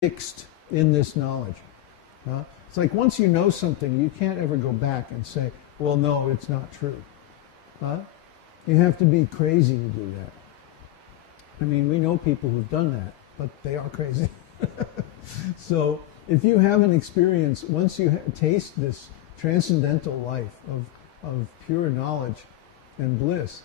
fixed in this knowledge. It's like once you know something, you can't ever go back and say, well, no, it's not true. You have to be crazy to do that. I mean, we know people who've done that, but they are crazy. So if you have an experience, once you taste this transcendental life of pure knowledge and bliss,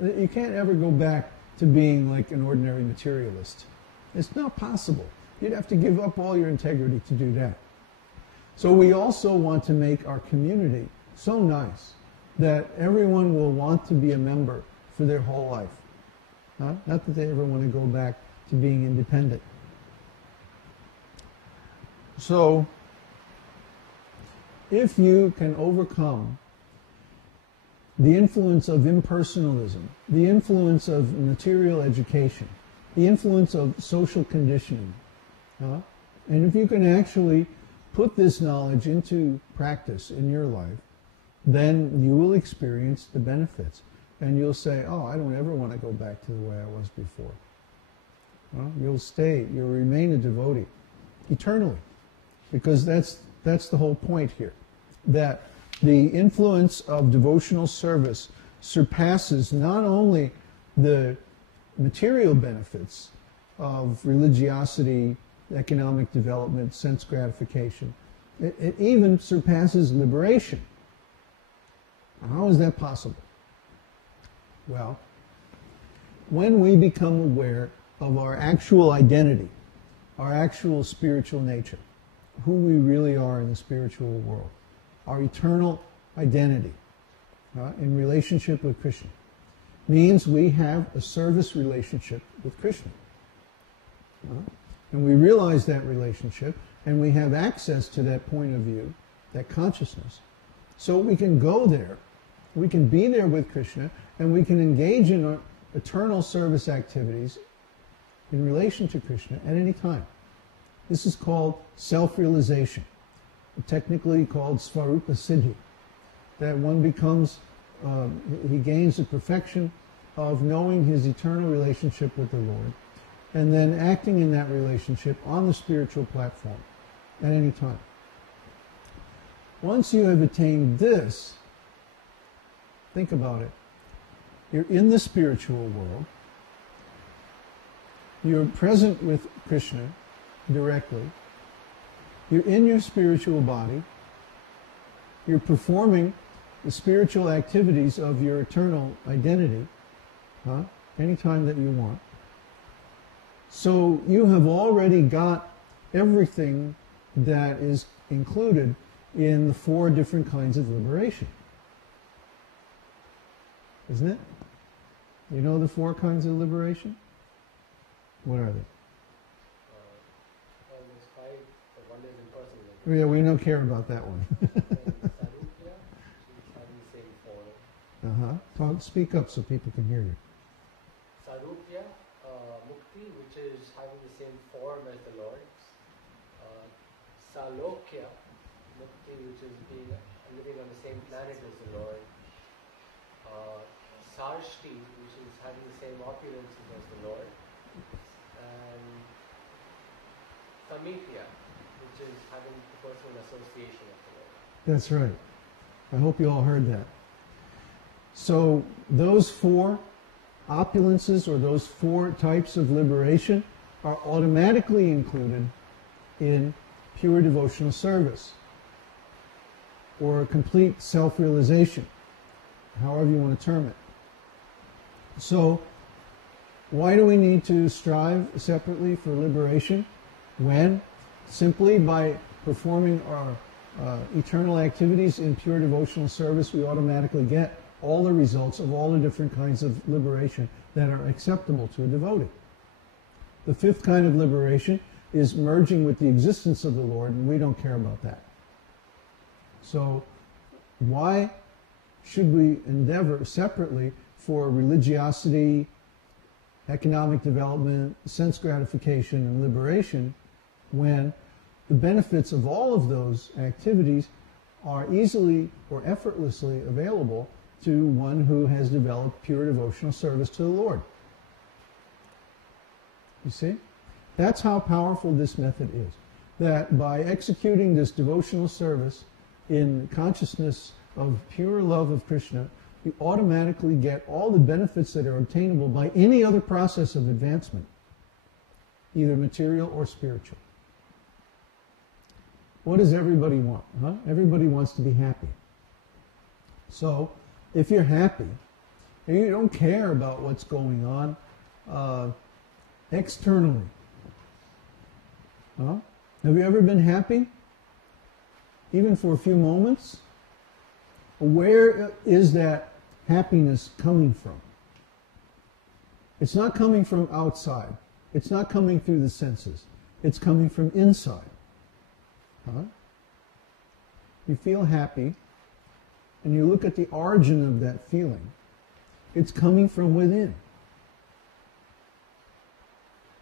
you can't ever go back to being like an ordinary materialist. It's not possible. You'd have to give up all your integrity to do that. So we also want to make our community so nice that everyone will want to be a member for their whole life. Not that they ever want to go back to being independent. So, if you can overcome the influence of impersonalism, the influence of material education, the influence of social conditioning, and if you can actually put this knowledge into practice in your life, then you will experience the benefits. And you'll say, oh, I don't ever want to go back to the way I was before. You'll remain a devotee eternally. Because that's the whole point here. That the influence of devotional service surpasses not only the material benefits of religiosity, economic development, sense gratification. It even surpasses liberation. How is that possible? Well, when we become aware of our actual identity, our actual spiritual nature, who we really are in the spiritual world, our eternal identity in relationship with Krishna, means we have a service relationship with Krishna. And we realize that relationship, and we have access to that point of view, that consciousness. So we can go there, we can be there with Krishna, and we can engage in our eternal service activities in relation to Krishna at any time. This is called self-realization, technically called svarupa siddhi, that one becomes, he gains the perfection of knowing his eternal relationship with the Lord, and then acting in that relationship on the spiritual platform at any time. Once you have attained this, think about it. You're in the spiritual world. You're present with Krishna directly. You're in your spiritual body. You're performing the spiritual activities of your eternal identity anytime that you want. So you have already got everything that is included in the 4 different kinds of liberation. Isn't it? You know the 4 kinds of liberation? What are they? Well, there's 5. One is impersonal. Yeah, we don't care about that one. Sarupya, which having the same form. Speak up so people can hear you. Sarupya, Mukti, which is having the same form as the Lord's. Salokya, Mukti, which is living on the same planet as the Lord. Sarshti, which is having the same opulences as the Lord. And Samipya, which is having the personal association of the Lord. That's right. I hope you all heard that. So those 4 opulences, or those 4 types of liberation, are automatically included in pure devotional service, or complete self-realization, however you want to term it. So, why do we need to strive separately for liberation when simply by performing our eternal activities in pure devotional service we automatically get all the results of all the different kinds of liberation that are acceptable to a devotee? The 5th kind of liberation is merging with the existence of the Lord, and we don't care about that. So why should we endeavor separately for religiosity, economic development, sense gratification, and liberation when the benefits of all of those activities are easily or effortlessly available to one who has developed pure devotional service to the Lord? You see? That's how powerful this method is. That by executing this devotional service in consciousness of pure love of Krishna, you automatically get all the benefits that are obtainable by any other process of advancement, either material or spiritual. What does everybody want? Huh? Everybody wants to be happy. So, if you're happy, and you don't care about what's going on externally. Huh? Have you ever been happy? Even for a few moments? Where is that happiness coming from? It's not coming from outside. It's not coming through the senses. It's coming from inside. Huh? You feel happy, and you look at the origin of that feeling. It's coming from within.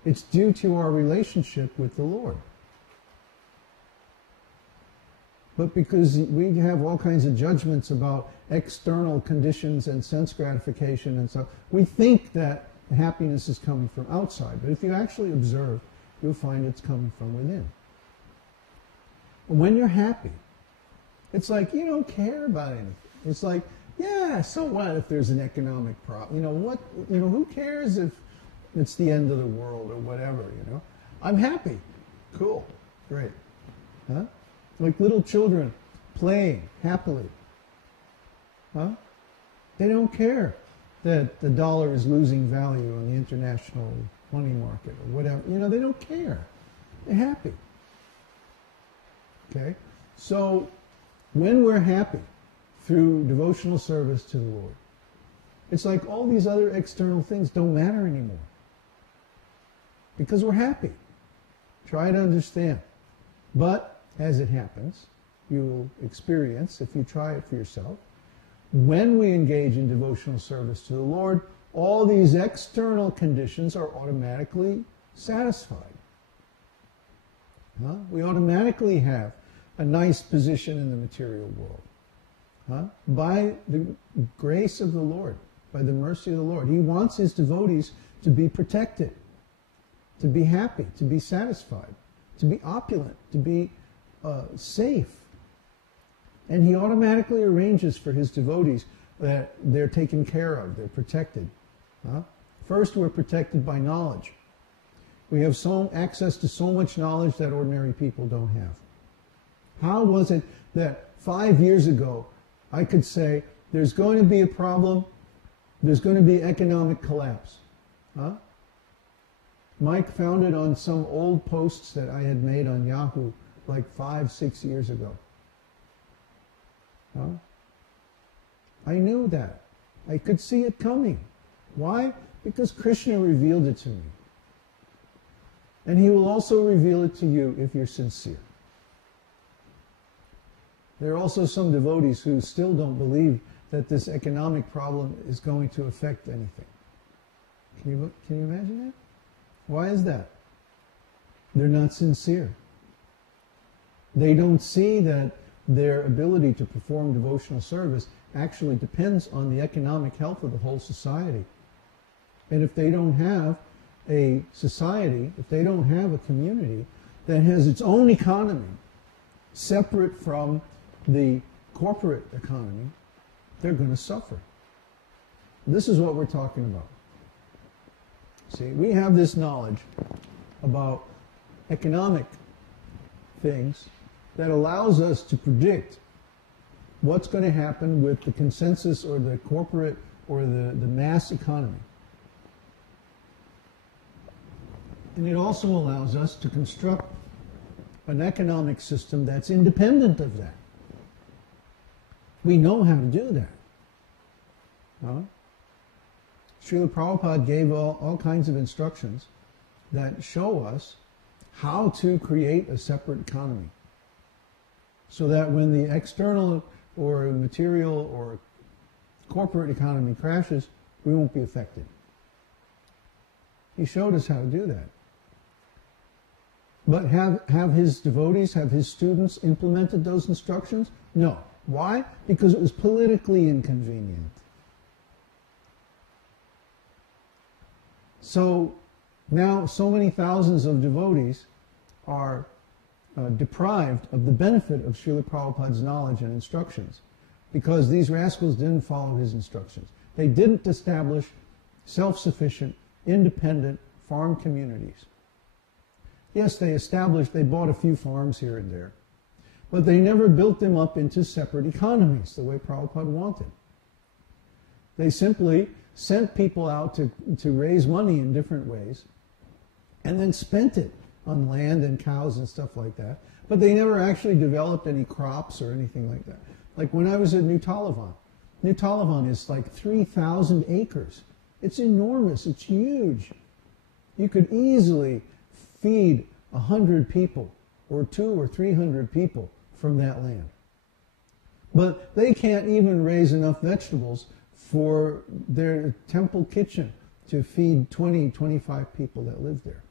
It's due to our relationship with the Lord. But because we have all kinds of judgments about external conditions and sense gratification and so, we think that happiness is coming from outside. But if you actually observe, you'll find it's coming from within. When you're happy, it's like you don't care about anything. It's like, yeah, so what if there's an economic problem? Who cares if it's the end of the world or whatever, I'm happy. Cool. Great. Huh? Like little children playing happily. Huh? They don't care that the dollar is losing value on the international money market or whatever. They don't care. They're happy. Okay? So, when we're happy through devotional service to the Lord, it's like all these other external things don't matter anymore. Because we're happy. Try to understand. But, as it happens, you will experience, if you try it for yourself, when we engage in devotional service to the Lord, all these external conditions are automatically satisfied. Huh? We automatically have a nice position in the material world. Huh? By the grace of the Lord, by the mercy of the Lord. He wants his devotees to be protected, to be happy, to be satisfied, to be opulent, to be safe. And he automatically arranges for his devotees that they're taken care of, they're protected. Huh? First, we're protected by knowledge. We have access to so much knowledge that ordinary people don't have. How was it that 5 years ago I could say there's going to be a problem, there's going to be economic collapse? Huh? Mike found it on some old posts that I had made on Yahoo like 5-6 years ago. Huh? I knew that. I could see it coming. Why? Because Krishna revealed it to me. And he will also reveal it to you if you're sincere. There are also some devotees who still don't believe that this economic problem is going to affect anything. Can you imagine that? Why is that? They're not sincere. They don't see that their ability to perform devotional service actually depends on the economic health of the whole society. And if they don't have a society, if they don't have a community that has its own economy separate from the corporate economy, they're going to suffer. This is what we're talking about. See, we have this knowledge about economic things that allows us to predict what's going to happen with the consensus or the corporate or the mass economy. And it also allows us to construct an economic system that's independent of that. We know how to do that. Huh? Srila Prabhupada gave all kinds of instructions that show us how to create a separate economy, so that when the external or material or corporate economy crashes, we won't be affected. He showed us how to do that. But have his devotees, have his students implemented those instructions? No. Why? Because it was politically inconvenient. So Now, so many thousands of devotees are deprived of the benefit of Srila Prabhupada's knowledge and instructions because these rascals didn't follow his instructions. They didn't establish self-sufficient, independent farm communities. Yes, they bought a few farms here and there, but they never built them up into separate economies the way Prabhupada wanted. They simply sent people out to raise money in different ways and then spent it on land and cows and stuff like that. But they never actually developed any crops or anything like that. Like when I was at New Talavan. New Talavan is like 3,000 acres. It's enormous. It's huge. You could easily feed 100 people or 200 or 300 people from that land. But they can't even raise enough vegetables for their temple kitchen to feed 20, 25 people that live there.